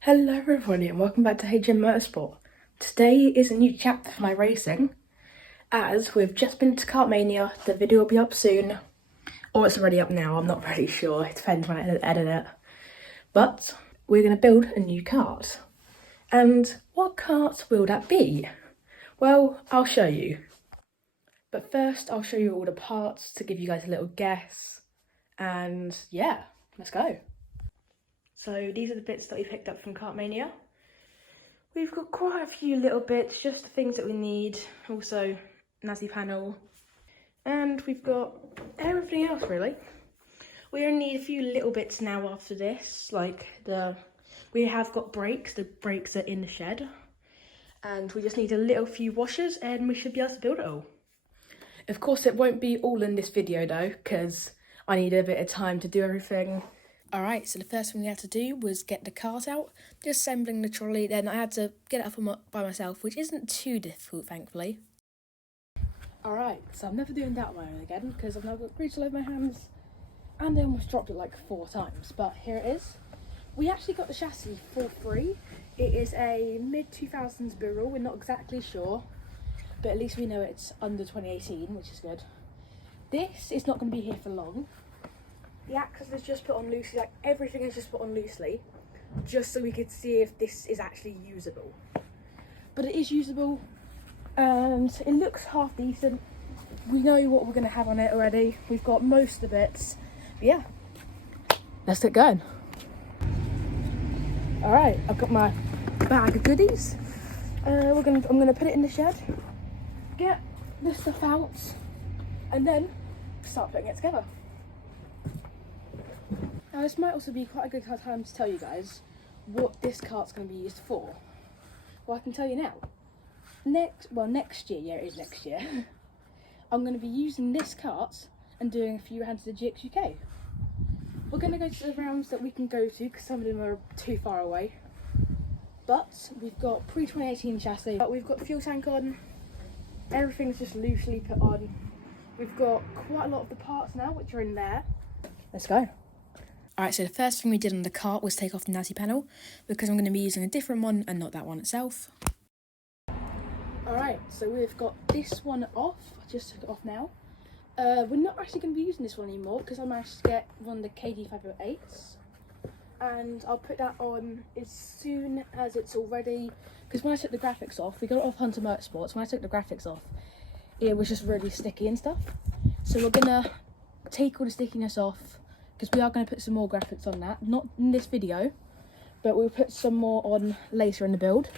Hello everybody and welcome back to HM Motorsport. Today is a new chapter for my racing, as we've just been to Kartmania. The video will be up soon, or it's already up now, I'm not really sure, it depends when I edit it. But we're going to build a new kart. And what kart will that be? Well, I'll show you. But first I'll show you all the parts to give you guys a little guess. And yeah, let's go. So these are the bits that we picked up from Kartmania. We've got quite a few little bits, just the things that we need. Also, Nazi panel. And we've got everything else really. We only need a few little bits now after this, like we have got brakes, the brakes are in the shed. And we just need a little few washers and we should be able to build it all. Of course it won't be all in this video though, because I need a bit of time to do everything. Alright, so the first thing we had to do was get the cart out, just assembling the trolley, then I had to get it up by myself, which isn't too difficult, thankfully. Alright, so I'm never doing that one again, because I've now got grease all over my hands, and I almost dropped it like 4 times, but here it is. We actually got the chassis for free. It is a mid-2000s Birul, we're not exactly sure, but at least we know it's under 2018, which is good. This is not going to be here for long. The axles is just put on loosely, like everything is just put on loosely, just so we could see if this is actually usable. But it is usable, and it looks half decent. We know what we're going to have on it already. We've got most of it. But yeah, let's get going. Alright, I've got my bag of goodies. I'm gonna put it in the shed, get this stuff out, and then start putting it together. Now this might also be quite a good time to tell you guys what this cart's going to be used for. Well, I can tell you now. Next year, yeah it is next year, I'm going to be using this cart and doing a few rounds of the GX UK. We're going to go to the rounds that we can go to because some of them are too far away. But we've got pre-2018 chassis, but we've got the fuel tank on, everything's just loosely put on. We've got quite a lot of the parts now which are in there. Let's go. Alright, so the first thing we did on the cart was take off the Nazi panel, because I'm going to be using a different one and not that one itself. Alright, so we've got this one off, I just took it off now. We're not actually going to be using this one anymore, because I managed to get one of the KD508s. And I'll put that on as soon as it's all ready, because when I took the graphics off, we got it off Hunter Motorsports, when I took the graphics off, it was just really sticky and stuff. So we're going to take all the stickiness off, because we are going to put some more graphics on that, not in this video, but we'll put some more on later in the build.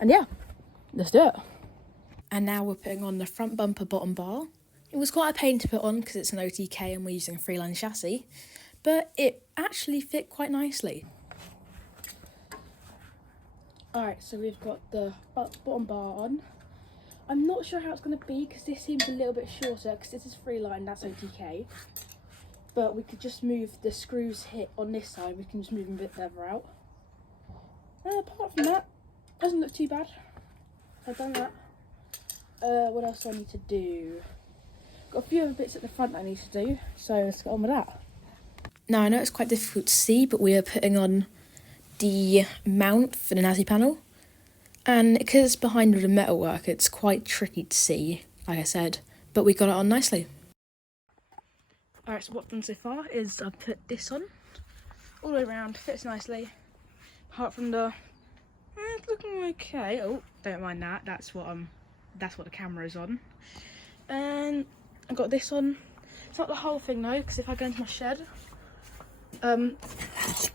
And yeah, let's do it. And now we're putting on the front bumper bottom bar. It was quite a pain to put on because it's an OTK and we're using a Freeline chassis, but it actually fit quite nicely. Alright, so we've got the bottom bar on. I'm not sure how it's going to be because this seems a little bit shorter because this is Freeline, that's OTK. But we could just move the screws here on this side, we can just move them a bit further out. Apart from that, doesn't look too bad. I've done that. What else do I need to do? Got a few other bits at the front I need to do, so let's get on with that. Now I know it's quite difficult to see, but we are putting on the mount for the Nazi panel. And because it's behind all the metalwork, it's quite tricky to see, like I said, but we got it on nicely. Alright, so what I've done so far is I've put this on all the way around, fits nicely. Apart from the, it's looking okay. Oh, don't mind that. That's what the camera is on. And I've got this on. It's not the whole thing though, because if I go into my shed, I've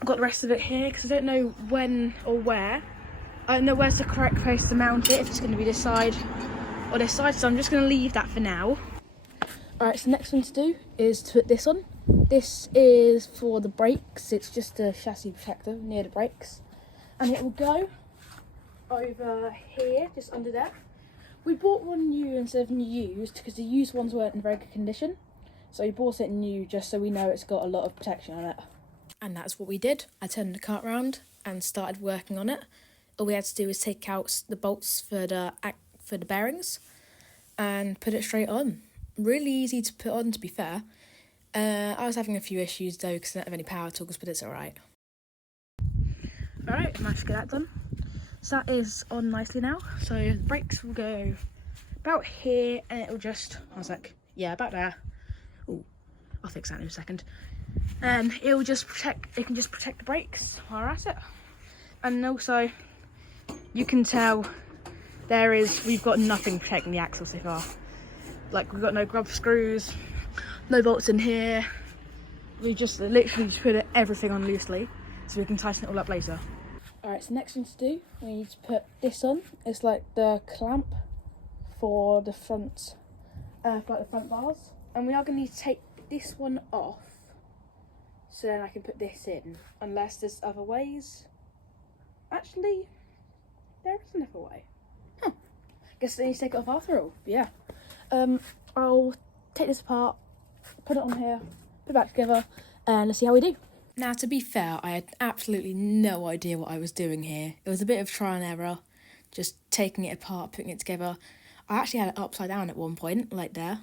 got the rest of it here because I don't know when or where. I don't know where's the correct place to mount it. If it's going to be this side or this side, so I'm just going to leave that for now. Alright, so the next thing to do is to put this on. This is for the brakes, it's just a chassis protector near the brakes. And it will go over here, just under there. We bought one new instead of used, because the used ones weren't in very good condition. So we bought it new just so we know it's got a lot of protection on it. And that's what we did. I turned the cart round and started working on it. All we had to do was take out the bolts for the bearings and put it straight on. really easy to put on, to be fair. I was having a few issues though because I don't have any power tools, but it's alright. Alright, managed to get that done. So that is on nicely now. So the brakes will go about here and it'll just, I was like, yeah, about there. Oh, I'll fix that in a second. And it can just protect the brakes while we're at it. And also, you can tell we've got nothing protecting the axle so far. Like, we've got no grub screws, no bolts in here. We just literally just put everything on loosely so we can tighten it all up later. Alright, so next thing to do, we need to put this on. It's like the clamp for the front, bars. And we are going to need to take this one off so then I can put this in, unless there's other ways. Actually, there is another way. Huh. Guess I need to take it off after all. Yeah. I'll take this apart, put it on here, put it back together, and let's see how we do. Now, to be fair, I had absolutely no idea what I was doing here. It was a bit of trial and error, just taking it apart, putting it together. I actually had it upside down at one point, like there.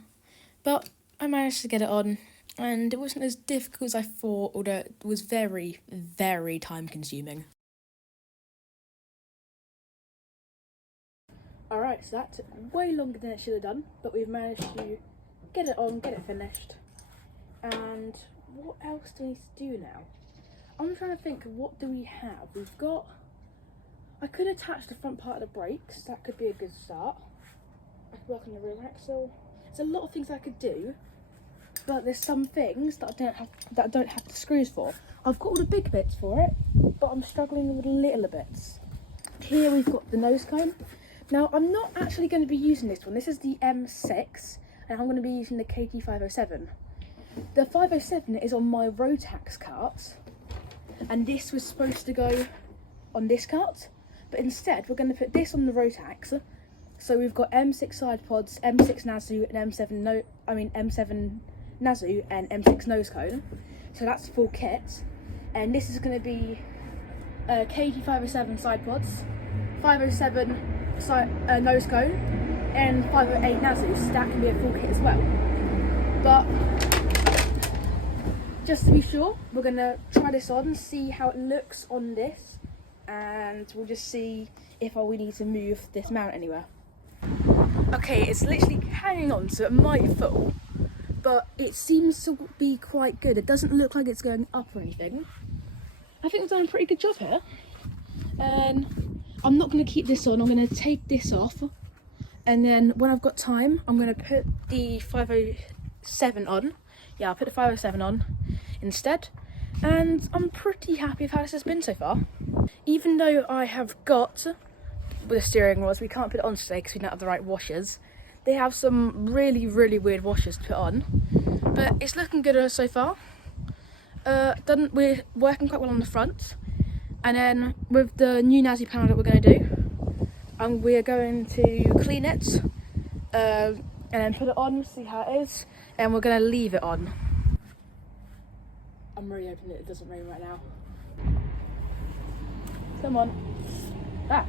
But I managed to get it on, and it wasn't as difficult as I thought, although it was very, very time consuming. Alright, so that took way longer than it should have done, but we've managed to get it on, get it finished. And what else do we need to do now? I'm trying to think, what do we have? We've got, I could attach the front part of the brakes, that could be a good start. I could work on the rear axle. There's a lot of things I could do, but there's some things that I don't have the screws for. I've got all the big bits for it, but I'm struggling with the little bits. Here we've got the nose cone. Now, I'm not actually going to be using this one. This is the M6, and I'm going to be using the KT507. The 507 is on my Rotax cart, and this was supposed to go on this cart, but instead we're going to put this on the Rotax. So we've got M6 side pods, M6 Nazu, and M7 Nazu and M6 nose cone. So that's the full kit, and this is going to be KT507 side pods, 507 nose cone, and 508 Nazu. So that can be a full kit as well. But just to be sure, we're going to try this on, see how it looks on this, and we'll just see if we need to move this mount anywhere. Okay, it's literally hanging on, so it might fall, but it seems to be quite good. It doesn't look like it's going up or anything. I think we've done a pretty good job here. And I'm not going to keep this on, I'm going to take this off, and then when I've got time, I'm going to put the 507 on. Yeah, I'll put the 507 on instead, and I'm pretty happy with how this has been so far. Even though I have got with the steering wheels, we can't put it on today because we don't have the right washers. They have some really, really weird washers to put on, but it's looking good so far. We're working quite well on the front, and then with the new Nazi panel that we're going to do, we're going to clean it and then put it on, see how it is, and we're going to leave it on. I'm really hoping that it doesn't rain right now. Come on. Back.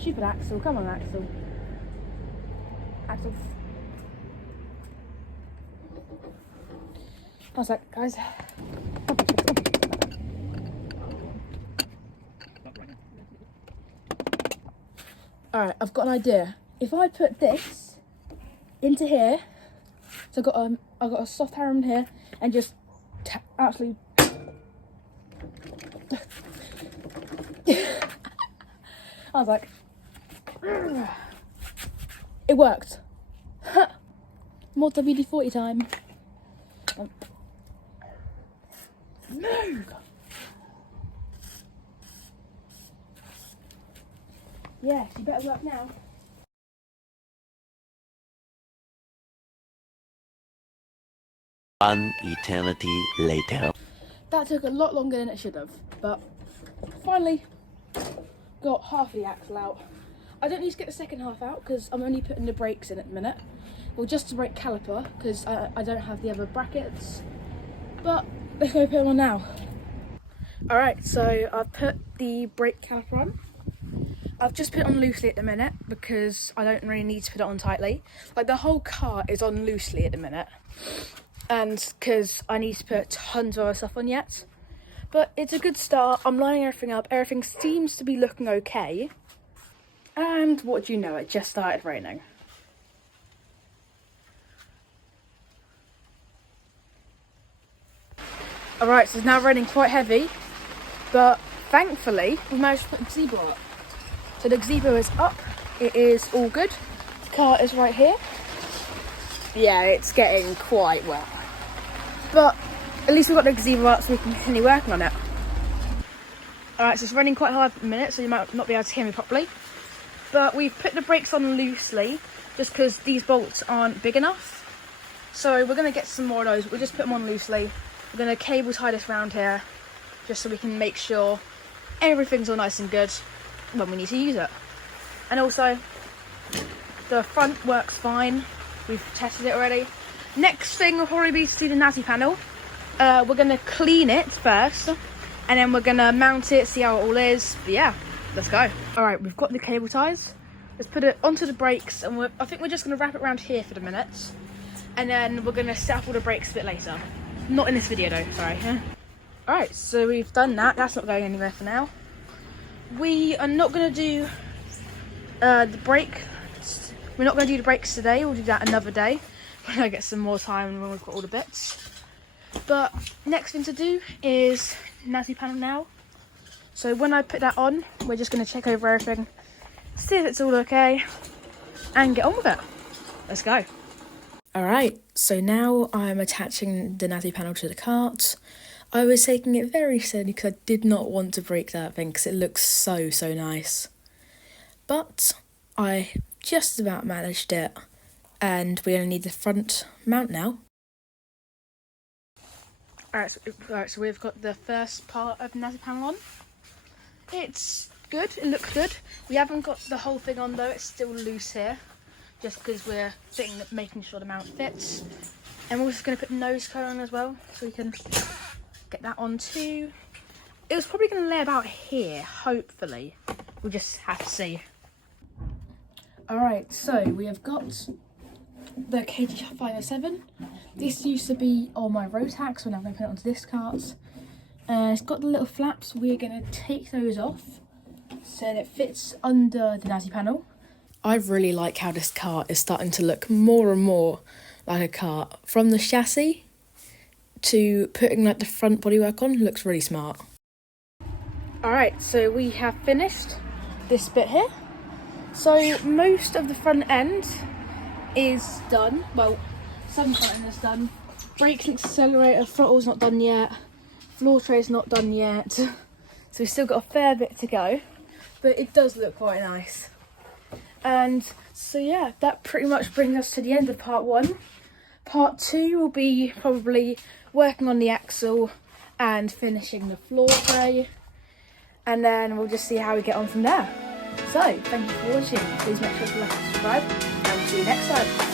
Stupid Axel, come on Axel. Axel. I was like, guys. Alright, I've got an idea. If I put this into here, so I've got a soft hammer in here, and just actually I was like, it worked. More WD-40 time. Move! Yeah, you better work now. One eternity later. That took a lot longer than it should have, but finally got half of the axle out. I don't need to get the second half out because I'm only putting the brakes in at the minute. Well, just the brake caliper because I don't have the other brackets. But let's go put them on now. Alright, so I've put the brake caliper on. I've just put it on loosely at the minute because I don't really need to put it on tightly. Like the whole car is on loosely at the minute, and because I need to put tons of other stuff on yet. But it's a good start. I'm lining everything up. Everything seems to be looking okay. And what do you know, it just started raining. Alright, so it's now raining quite heavy, but thankfully we managed to put the gazebo up. So the gazebo is up, it is all good. The car is right here. Yeah, it's getting quite wet. But at least we've got the gazebo up so we can continue working on it. Alright, so it's raining quite hard at the minute, so you might not be able to hear me properly. But we've put the brakes on loosely, just because these bolts aren't big enough. So we're going to get some more of those, we'll just put them on loosely. We're going to cable tie this round here, just so we can make sure everything's all nice and good when we need to use it. And also, the front works fine. We've tested it already. Next thing will probably be to do the Nazi panel. We're going to clean it first, and then we're going to mount it, see how it all is. But yeah, let's go. Alright, we've got the cable ties. Let's put it onto the brakes, and I think we're just going to wrap it around here for the minute. And then we're going to set up all the brakes a bit later. Not in this video though, sorry. Alright, so we've done that. That's not going anywhere for now. We are not going to do the brake. We're not going to do the brakes today. We'll do that another day when I get some more time when we've got all the bits. But next thing to do is Nazi panel now. So when I put that on, we're just going to check over everything, see if it's all okay, and get on with it. Let's go. Alright, so now I'm attaching the Nazi panel to the cart. I was taking it very slowly because I did not want to break that thing because it looks so nice. But I just about managed it, and we only need the front mount now. Alright, so we've got the first part of the Nazi panel on. It's good, it looks good. We haven't got the whole thing on though, it's still loose here. Just because we're making sure the mount fits. And we're just going to put the nose cone on as well, so we can get that on too. It was probably going to lay about here, hopefully. We'll just have to see. Alright, so we have got the KG507. This used to be on my Rotax when I'm going to put it onto this cart. It's got the little flaps. We're going to take those off so that it fits under the Nazi panel. I really like how this cart is starting to look more and more like a cart. From the chassis to putting like the front bodywork on, looks really smart. Alright, so we have finished this bit here. So most of the front end is done. Well, some front end is done. Brakes and accelerator, throttle's not done yet. Floor tray's not done yet. So we've still got a fair bit to go. But it does look quite nice. And so yeah, that pretty much brings us to the end of part 1. Part 2 will be probably working on the axle and finishing the floor tray, and then we'll just see how we get on from there. So thank you for watching. Please make sure to like and subscribe, and we'll see you next time.